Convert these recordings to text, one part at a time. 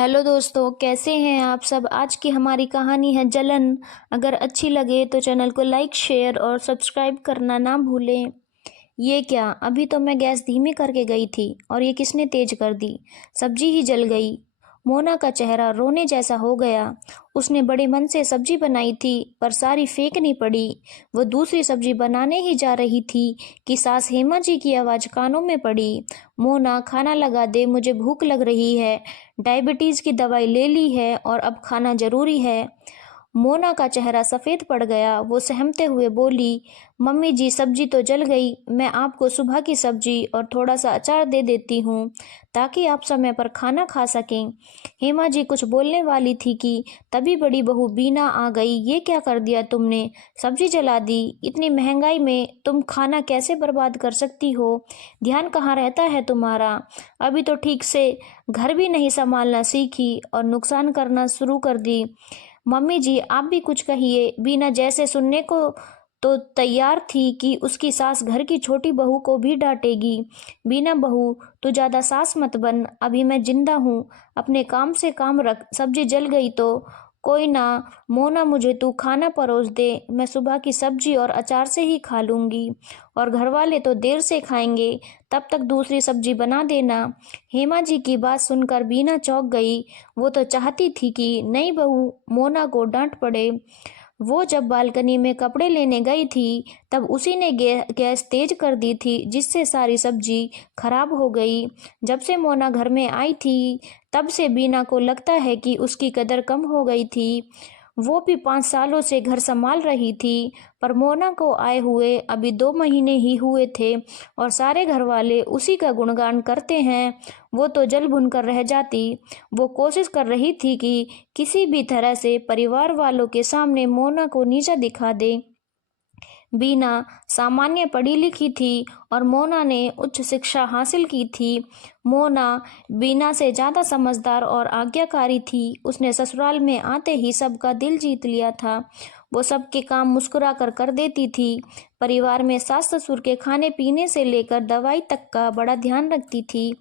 Hello दोस्तों, कैसे हैं आप सब। आज की हमारी कहानी है जलन। अगर अच्छी लगे तो चैनल को लाइक शेयर और सब्सक्राइब करना ना भूलें। ये क्या, अभी तो मैं गैस धीमी करके गई थी और ये किसने तेज कर दी। सब्जी ही जल गई। मोना का चेहरा रोने जैसा हो गया। उसने बड़े मन से सब्जी बनाई थी पर सारी फेंकनी पड़ी। वो दूसरी सब्जी बनाने ही जा रही थी कि सास हेमा जी की आवाज़ कानों में पड़ी। मोना, खाना लगा दे, मुझे भूख लग रही है। डायबिटीज़ की दवाई ले ली है और अब खाना जरूरी है। मोना का चेहरा सफ़ेद पड़ गया। वो सहमते हुए बोली, मम्मी जी, सब्जी तो जल गई। मैं आपको सुबह की सब्जी और थोड़ा सा अचार दे देती हूँ ताकि आप समय पर खाना खा सकें। हेमा जी कुछ बोलने वाली थी कि तभी बड़ी बहू बीना आ गई। ये क्या कर दिया तुमने, सब्जी जला दी। इतनी महंगाई में तुम खाना कैसे बर्बाद कर सकती हो। ध्यान कहाँ रहता है तुम्हारा। अभी तो ठीक से घर भी नहीं संभालना सीखी और नुकसान करना शुरू कर दी। मम्मी जी, आप भी कुछ कहिए। बीना जैसे सुनने को तो तैयार थी कि उसकी सास घर की छोटी बहू को भी डांटेगी। बीना बहू, तू ज़्यादा सास मत बन। अभी मैं जिंदा हूँ, अपने काम से काम रख। सब्जी जल गई तो कोई ना। मोना, मुझे तू खाना परोस दे। मैं सुबह की सब्जी और अचार से ही खा लूँगी और घर वाले तो देर से खाएंगे। तब तक दूसरी सब्जी बना देना। हेमा जी की बात सुनकर बीना चौंक गई। वो तो चाहती थी कि नई बहू मोना को डांट पड़े। वो जब बालकनी में कपड़े लेने गई थी तब उसी ने गैस तेज कर दी थी, जिससे सारी सब्जी खराब हो गई। जब से मोना घर में आई थी तब से बीना को लगता है कि उसकी कदर कम हो गई थी। वो भी 5 सालों से घर संभाल रही थी पर मोना को आए हुए अभी 2 महीने ही हुए थे और सारे घर वाले उसी का गुणगान करते हैं। वो तो जल भुन कर रह जाती। वो कोशिश कर रही थी कि किसी भी तरह से परिवार वालों के सामने मोना को नीचा दिखा दे। बीना सामान्य पढ़ी लिखी थी और मोना ने उच्च शिक्षा हासिल की थी। मोना बीना से ज़्यादा समझदार और आज्ञाकारी थी। उसने ससुराल में आते ही सबका दिल जीत लिया था। वो सबके काम मुस्कुरा कर देती थी। परिवार में सास ससुर के खाने पीने से लेकर दवाई तक का बड़ा ध्यान रखती थी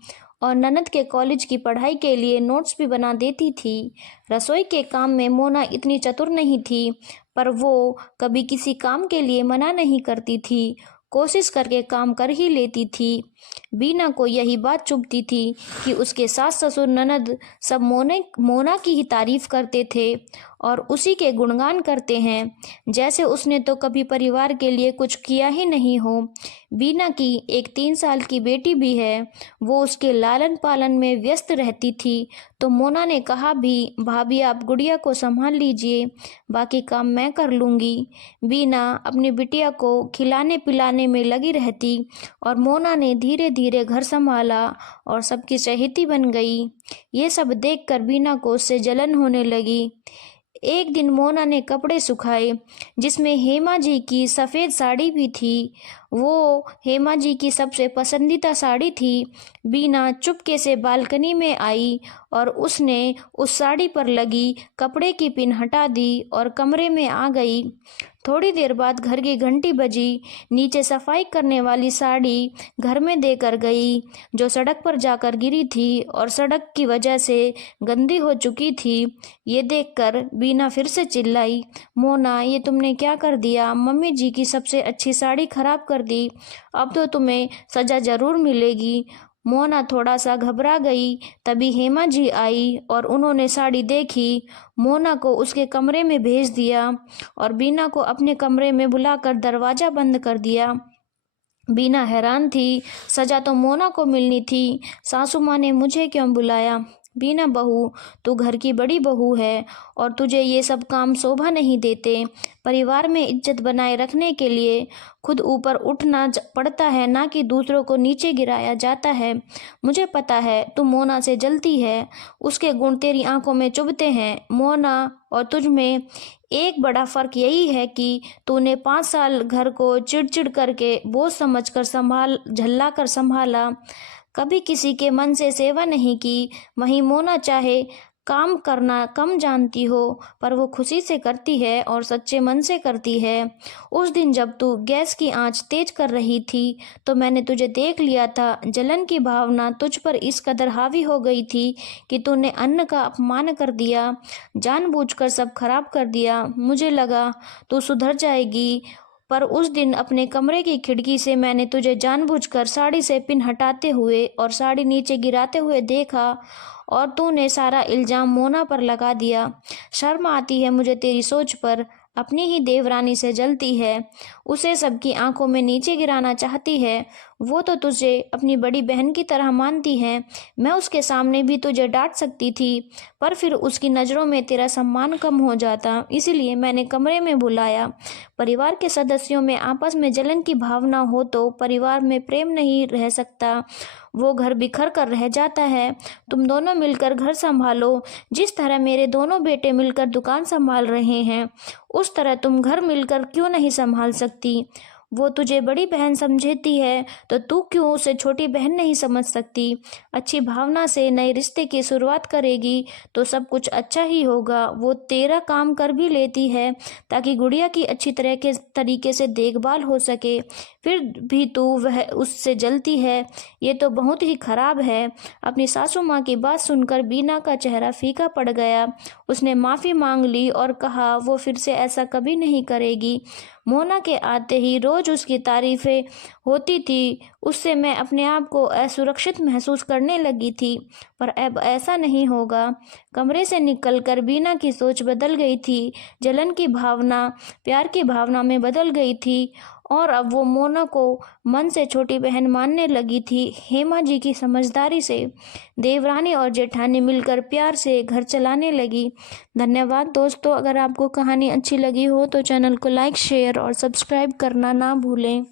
और ननद के कॉलेज की पढ़ाई के लिए नोट्स भी बना देती थी। रसोई के काम में मोना इतनी चतुर नहीं थी पर वो कभी किसी काम के लिए मना नहीं करती थी। कोशिश करके काम कर ही लेती थी। बीना को यही बात चुभती थी कि उसके सास ससुर ननद सब मोना की ही तारीफ करते थे और उसी के गुणगान करते हैं, जैसे उसने तो कभी परिवार के लिए कुछ किया ही नहीं हो। बीना की एक 3 साल की बेटी भी है। वो उसके लालन पालन में व्यस्त रहती थी तो मोना ने कहा भी, भाभी आप गुड़िया को संभाल लीजिए, बाकी काम मैं कर लूँगी। बीना अपनी बिटिया को खिलाने पिलाने में लगी रहती और मोना ने धीरे धीरे घर संभाला और सबकी चहेती बन गई। ये सब देखकर बीना को उससे जलन होने लगी। एक दिन मोना ने कपड़े सुखाए जिसमें हेमा जी की सफ़ेद साड़ी भी थी। वो हेमा जी की सबसे पसंदीदा साड़ी थी। बीना चुपके से बालकनी में आई और उसने उस साड़ी पर लगी कपड़े की पिन हटा दी और कमरे में आ गई। थोड़ी देर बाद घर की घंटी बजी। नीचे सफाई करने वाली साड़ी घर में देकर गई जो सड़क पर जाकर गिरी थी और सड़क की वजह से गंदी हो चुकी थी। ये देखकर बीना फिर से चिल्लाई, मोना, ये तुमने क्या कर दिया। मम्मी जी की सबसे अच्छी साड़ी खराब कर दी। अब तो तुम्हें सजा जरूर मिलेगी। मोना थोड़ा सा घबरा गई। तभी हेमा जी आई और उन्होंने साड़ी देखी। मोना को उसके कमरे में भेज दिया और बीना को अपने कमरे में बुलाकर दरवाज़ा बंद कर दिया। बीना हैरान थी। सजा तो मोना को मिलनी थी, सासू माँ ने मुझे क्यों बुलाया। बीना बहू, तू घर की बड़ी बहू है और तुझे ये सब काम शोभा नहीं देते। परिवार में इज्जत बनाए रखने के लिए खुद ऊपर उठना पड़ता है, ना कि दूसरों को नीचे गिराया जाता है। मुझे पता है तू मोना से जलती है, उसके गुण तेरी आंखों में चुभते हैं। मोना और तुझ में एक बड़ा फर्क यही है कि तूने 5 साल घर को चिड़चिड़ करके बोझ समझकर झल्ला कर संभाला, कभी किसी के मन से सेवा नहीं की। वहीं मोना चाहे काम करना कम जानती हो, पर वो खुशी से करती है और सच्चे मन से करती है। उस दिन जब तू गैस की आंच तेज कर रही थी तो मैंने तुझे देख लिया था। जलन की भावना तुझ पर इस कदर हावी हो गई थी कि तूने अन्न का अपमान कर दिया, जानबूझकर सब खराब कर दिया। मुझे लगा तू सुधर जाएगी, पर उस दिन अपने कमरे की खिड़की से मैंने तुझे जानबूझकर साड़ी से पिन हटाते हुए और साड़ी नीचे गिराते हुए देखा और तूने सारा इल्ज़ाम मोना पर लगा दिया। शर्म आती है मुझे तेरी सोच पर। अपनी ही देवरानी से जलती है, उसे सबकी आंखों में नीचे गिराना चाहती है। वो तो तुझे अपनी बड़ी बहन की तरह मानती है। मैं उसके सामने भी तुझे डांट सकती थी, पर फिर उसकी नज़रों में तेरा सम्मान कम हो जाता, इसीलिए मैंने कमरे में बुलाया। परिवार के सदस्यों में आपस में जलन की भावना हो तो परिवार में प्रेम नहीं रह सकता, वो घर बिखर कर रह जाता है। तुम दोनों मिलकर घर संभालो। जिस तरह मेरे दोनों बेटे मिलकर दुकान संभाल रहे हैं, उस तरह तुम घर मिलकर क्यों नहीं संभाल सकती? वो तुझे बड़ी बहन समझती है तो तू क्यों उसे छोटी बहन नहीं समझ सकती? अच्छी भावना से नए रिश्ते की शुरुआत करेगी तो सब कुछ अच्छा ही होगा। वो तेरा काम कर भी लेती है ताकि गुड़िया की अच्छी तरह के तरीके से देखभाल हो सके, फिर भी तू वह उससे जलती है। ये तो बहुत ही खराब है। अपनी सासू माँ की बात सुनकर बीना का चेहरा फीका पड़ गया। उसने माफ़ी मांग ली और कहा वो फिर से ऐसा कभी नहीं करेगी। मोना के आते ही रोज उसकी तारीफें होती थी, उससे मैं अपने आप को असुरक्षित महसूस करने लगी थी, पर अब ऐसा नहीं होगा। कमरे से निकलकर बीना की सोच बदल गई थी। जलन की भावना प्यार की भावना में बदल गई थी और अब वो मोना को मन से छोटी बहन मानने लगी थी। हेमा जी की समझदारी से देवरानी और जेठानी मिलकर प्यार से घर चलाने लगी। धन्यवाद दोस्तों। अगर आपको कहानी अच्छी लगी हो तो चैनल को लाइक, शेयर और सब्सक्राइब करना ना भूलें।